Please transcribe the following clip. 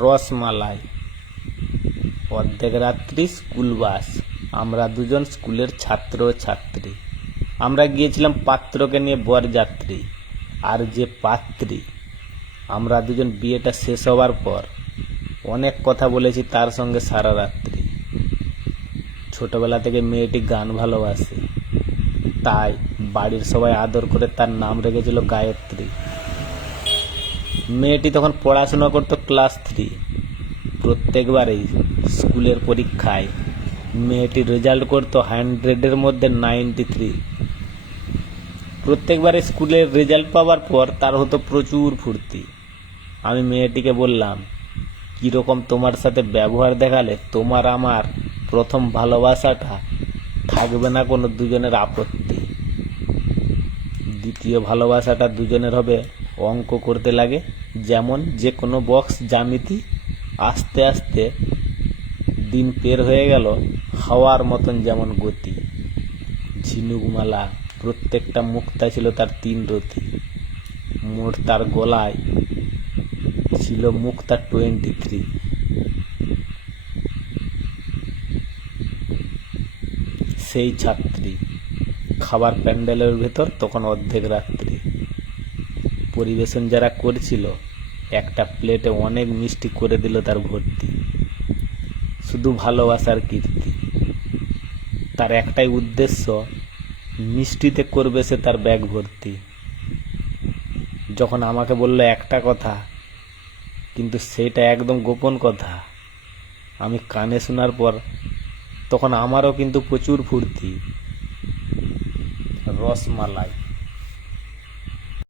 রসমালাই। অর্ধেক রাত্রি school bus. আমরা দুজন স্কুলের ছাত্র ছাত্রী। আমরা গিয়েছিলাম পাত্রকে নিয়ে বরযাত্রী। আর যে পাত্রী, আমরা দুজন বিয়েটা শেষ হবার পর অনেক কথা বলেছি তার সঙ্গে সারা রাত্রি। ছোটবেলা থেকে মেয়েটি গান ভালোবাসে, তাই বাড়ির সবাই আদর করে তার নাম রেখেছিল গায়ত্রী। মেয়েটি তখন পড়াশোনা করতো ক্লাস 3। প্রত্যেকবারেই স্কুলের পরীক্ষায় মেয়েটির রেজাল্ট করতো 100-এর মধ্যে 93। প্রত্যেকবারে স্কুলের রেজাল্ট পাওয়ার পর তার হতো প্রচুর ফুর্তি। আমি মেয়েটিকে বললাম, কীরকম তোমার সাথে ব্যবহার দেখালে তোমার আমার প্রথম ভালোবাসাটা থাকবে না কোনো দুজনের আপত্তি। দ্বিতীয় ভালোবাসাটা দুজনের হবে অঙ্ক করতে লাগে, যেমন যে কোনো বক্স জ্যামিতি। আস্তে আস্তে দিন পের হয়ে গেল হাওয়ার মতন যেমন গতি। ঝিনুকমালা প্রত্যেকটা মুক্তা ছিল তার 3 রতি। মোট তার গলায় ছিল মুক্তা 23। সেই ছাত্রী। খাবার প্যান্ডেলের ভেতর তখন অর্ধেক রাত্রি। পরিবেশন যারা করছিল একটা প্লেটে অনেক মিষ্টি করে দিল তার ভর্তি। শুধু ভালোবাসার কীর্তি। তার একটাই উদ্দেশ্য, মিষ্টিতে করবে সে তার ব্যাগ ভর্তি। যখন আমাকে বলল একটা কথা, কিন্তু সেটা একদম গোপন কথা, আমি কানে শোনার পর তখন আমারও কিন্তু প্রচুর ফুর্তি। রসমালাই।